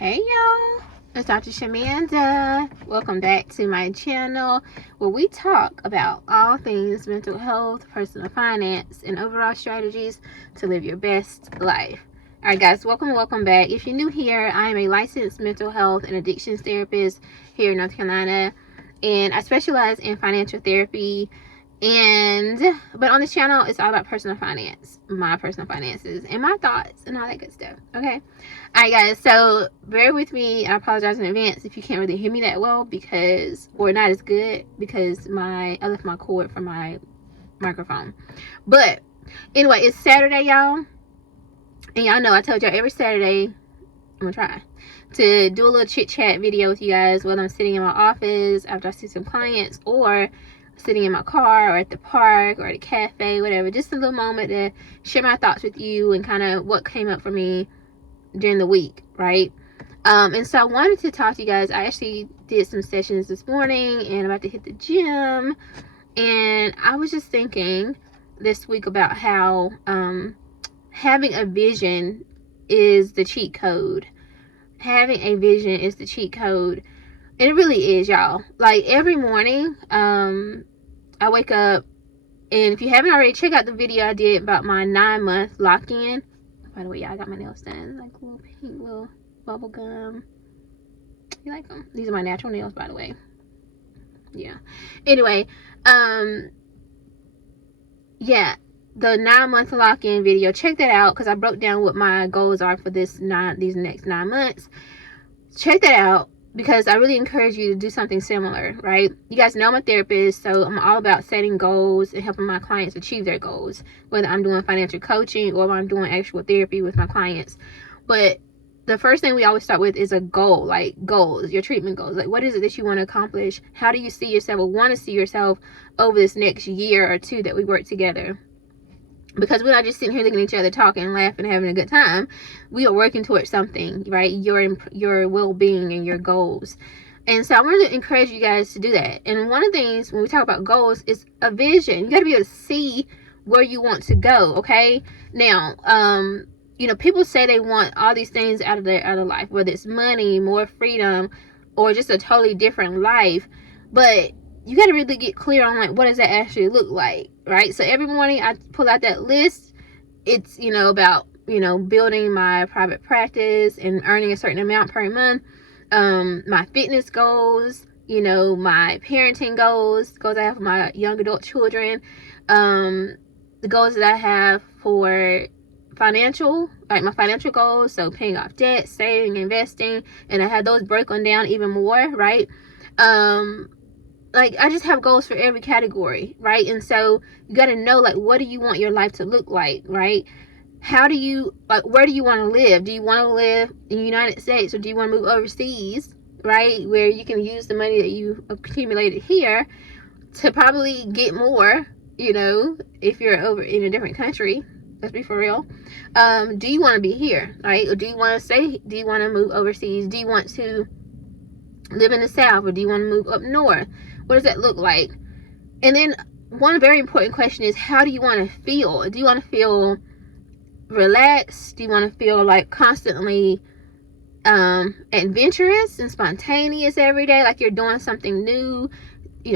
Hey y'all, it's Dr. Shamanda. Welcome back to my channel where we talk about all things mental health, personal finance, and overall strategies to live your best life. Alright guys, welcome back. If you're new here, I am a licensed mental health and addictions therapist here in North Carolina, and I specialize in financial therapy. But on this channel, it's all about personal finance, my personal finances, and my thoughts and all that good stuff. Okay. Alright guys, so bear with me. I apologize in advance if you can't really hear me that well or not as good because I left my cord from my microphone. But anyway, it's Saturday, y'all. And y'all know I told y'all every Saturday I'm gonna try to do a little chit chat video with you guys, whether I'm sitting in my office after I see some clients, or sitting in my car, or at the park, or at a cafe, whatever. Just a little moment to share my thoughts with you and kind of what came up for me during the week, right? And so I wanted to talk to you guys. I actually did some sessions this morning and I'm about to hit the gym, and I was just thinking this week about how having a vision is the cheat code. Having a vision is the cheat code. And it really is, y'all. Like every morning, I wake up, and if you haven't already, check out the video I did about my 9-month lock-in. By the way, y'all, I got my nails done, like little pink little bubble gum. You like them? These are my natural nails, by the way. Yeah. Anyway, yeah, the 9-month lock-in video. Check that out because I broke down what my goals are for these next 9 months. Check that out, because I really encourage you to do something similar, right? You guys know I'm a therapist, so I'm all about setting goals and helping my clients achieve their goals, whether I'm doing financial coaching or I'm doing actual therapy with my clients. But the first thing we always start with is a goal, like goals, your treatment goals. Like, what is it that you want to accomplish? How do you see yourself or want to see yourself over this next year or two that we work together? Because we're not just sitting here looking at each other, talking, laughing, having a good time. We are working towards something, right? Your well-being and your goals. And so I want to encourage you guys to do that. And one of the things when we talk about goals is a vision. You got to be able to see where you want to go, okay? Now, people say they want all these things out of their life, whether it's money, more freedom, or just a totally different life. But you got to really get clear on, like, what does that actually look like, right? So every morning I pull out that list. It's, about, building my private practice and earning a certain amount per month. My fitness goals, my parenting goals I have for my young adult children. The goals that I have for financial, like my financial goals. So paying off debt, saving, investing. And I had those broken down even more, right? Like, I just have goals for every category, right? And so you got to know, like, what do you want your life to look like, right? Where do you want to live? Do you want to live in the United States, or do you want to move overseas, right? Where you can use the money that you accumulated here to probably get more, if you're over in a different country. Let's be for real. Do you want to be here, right? Or do you want to move overseas? Do you want to live in the South, or do you want to move up north? What does that look like? And then one very important question is, how do you want to feel? Do you want to feel relaxed? Do you want to feel like constantly adventurous and spontaneous every day, like you're doing something new,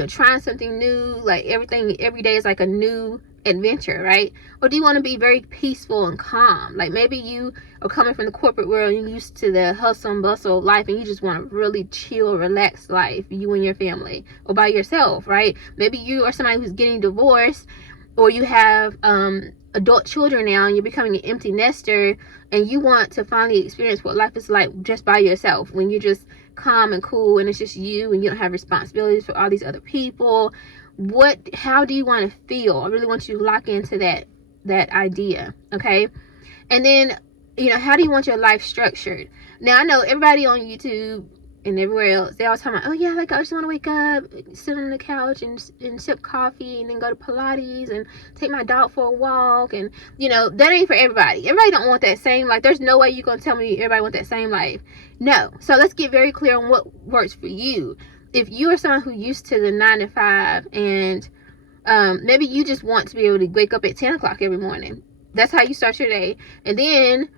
trying something new, like everything every day is like a new adventure, right? Or do you want to be very peaceful and calm? Like, maybe you are coming from the corporate world and you're used to the hustle and bustle of life, and you just want a really chill, relaxed life, you and your family, or by yourself, right? Maybe you are somebody who's getting divorced, or you have adult children now and you're becoming an empty nester, and you want to finally experience what life is like just by yourself, when you're just calm and cool and it's just you and you don't have responsibilities for all these other people. How do you want to feel? I really want you to lock into that idea, okay? And then, how do you want your life structured? Now, I know everybody on YouTube and everywhere else, they all talking about, oh yeah, like, I just want to wake up, sit on the couch and sip coffee, and then go to Pilates and take my dog for a walk. And that ain't for everybody. Everybody don't want that same, like, there's no way you're gonna tell me everybody want that same life. No. So let's get very clear on what works for you. If you are someone who used to the 9 to 5, and maybe you just want to be able to wake up at 10 o'clock every morning, that's how you start your day. And then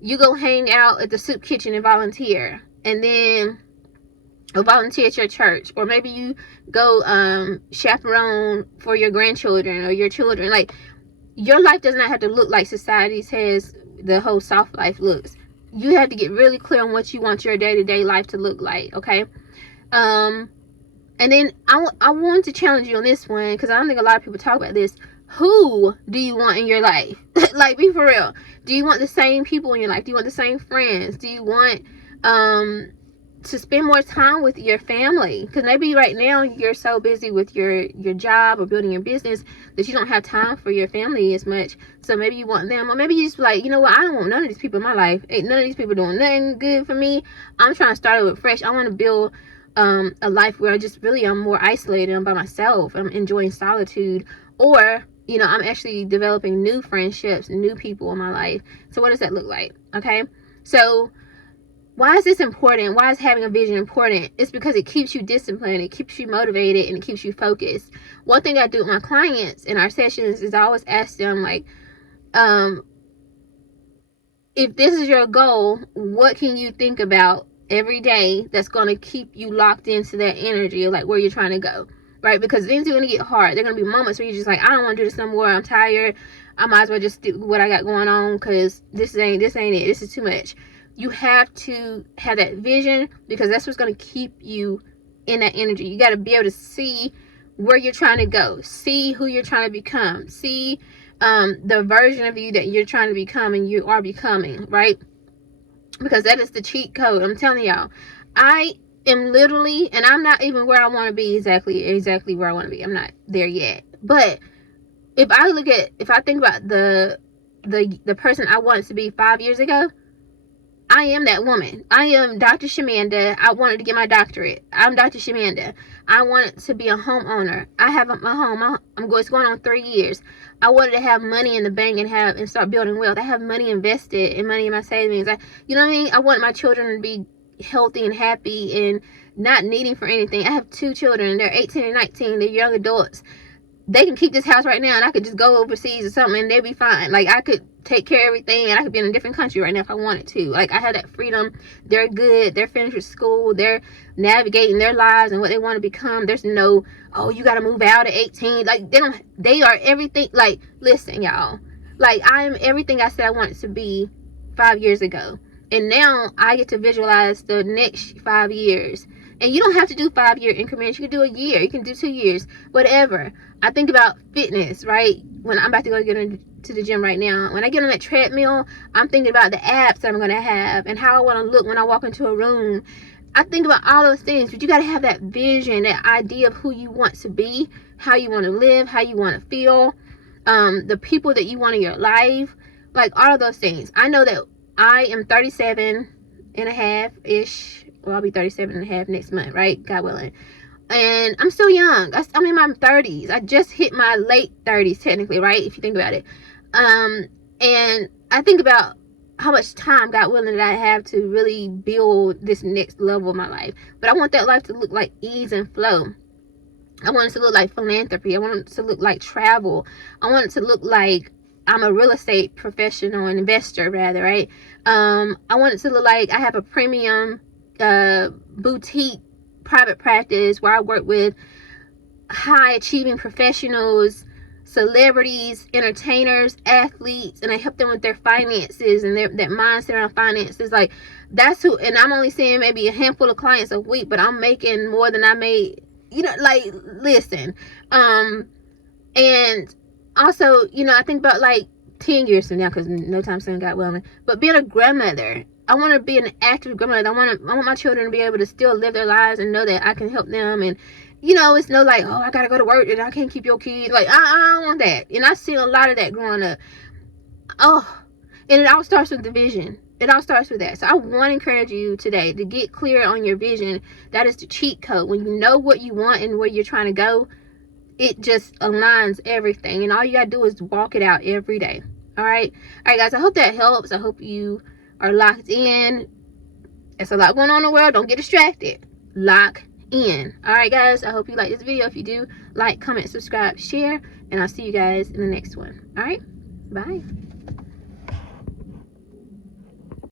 you go hang out at the soup kitchen and volunteer, and then or volunteer at your church, or maybe you go chaperone for your grandchildren or your children. Like, your life does not have to look like society says the whole soft life looks. You have to get really clear on what you want your day-to-day life to look like, okay? And then I want to challenge you on this one, because I don't think a lot of people talk about this. Who do you want in your life? Like, be for real. Do you want the same people in your life? Do you want the same friends? Do you want to spend more time with your family? Because maybe right now you're so busy with your job or building your business that you don't have time for your family as much. So maybe you want them, or maybe you just like, you know what, I don't want none of these people in my life. Ain't none of these people doing nothing good for me. I'm trying to start over fresh. I want to build a life where I just really I'm more isolated. I'm by myself. I'm enjoying solitude. Or, you know, I'm actually developing new friendships, new people in my life. So what does that look like? Okay, so why is this important? Why is having a vision important? It's because it keeps you disciplined, it keeps you motivated, and it keeps you focused. One thing I do with my clients in our sessions is I always ask them, like, if this is your goal, what can you think about every day that's going to keep you locked into that energy of like where you're trying to go, right? Because things are going to get hard. There are going to be moments where you're just like, I don't want to do this no more. I'm tired. I might as well just do what I got going on, because this ain't it. This is too much. You have to have that vision, because that's what's going to keep you in that energy. You got to be able to see where you're trying to go, see who you're trying to become, see the version of you that you're trying to become and you are becoming, right? Because that is the cheat code. I'm telling y'all, I am literally, and I'm not even where I want to be exactly where I want to be. I'm not there yet. But if I think about the person I wanted to be 5 years ago, I am that woman. I am Dr. Shamanda. I wanted to get my doctorate. I'm Dr. Shamanda. I wanted to be a homeowner. I have my home. It's going on 3 years. I wanted to have money in the bank and start building wealth. I have money invested and money in my savings. You know what I mean? I want my children to be healthy and happy and not needing for anything. I have 2 children. They're 18 and 19. They're young adults. They can keep this house right now, and I could just go overseas or something, and they'll be fine. Like, I could take care of everything, and I could be in a different country right now if I wanted to. Like, I have that freedom. They're good. They're finished with school. They're navigating their lives and what they want to become. There's no, oh, you got to move out at 18. Like, they are everything. Like, listen, y'all. Like, I'm everything I said I wanted to be 5 years ago. And now I get to visualize the next 5 years. And you don't have to do 5-year increments. You can do a year. You can do 2 years. Whatever. I think about fitness, right? When I'm about to go get into the gym right now. When I get on that treadmill, I'm thinking about the abs that I'm going to have and how I want to look when I walk into a room. I think about all those things. But you got to have that vision, that idea of who you want to be, how you want to live, how you want to feel, the people that you want in your life. Like, all of those things. I know that I am 37 and a half-ish. Well, I'll be 37 and a half next month, right? God willing. And I'm still young. I'm in my 30s. I just hit my late 30s, technically, right? If you think about it. And I think about how much time, God willing, that I have to really build this next level of my life. But I want that life to look like ease and flow. I want it to look like philanthropy. I want it to look like travel. I want it to look like I'm a real estate professional, an investor, rather, right? I want it to look like I have a premium boutique private practice where I work with high achieving professionals, celebrities, entertainers, athletes, and I help them with their finances and that mindset around finances. Like, that's who, and I'm only seeing maybe a handful of clients a week, but I'm making more than I made, you know, like, listen. And also, you know, I think about like 10 years from now, because no time soon, God willing, but being a grandmother. I want to be an active grandmother. I want my children to be able to still live their lives and know that I can help them. And, you know, it's no like, oh, I got to go to work and I can't keep your kids. Like, I don't want that. And I see a lot of that growing up. Oh, and it all starts with the vision. It all starts with that. So I want to encourage you today to get clear on your vision. That is the cheat code. When you know what you want and where you're trying to go, it just aligns everything. And all you got to do is walk it out every day. All right, guys, I hope that helps. I hope you are locked in. There's a lot going on in the world. Don't get distracted. Lock in. All right, guys, I hope you like this video. If you do, like, comment, subscribe, share, and I'll see you guys in the next one. All right, bye.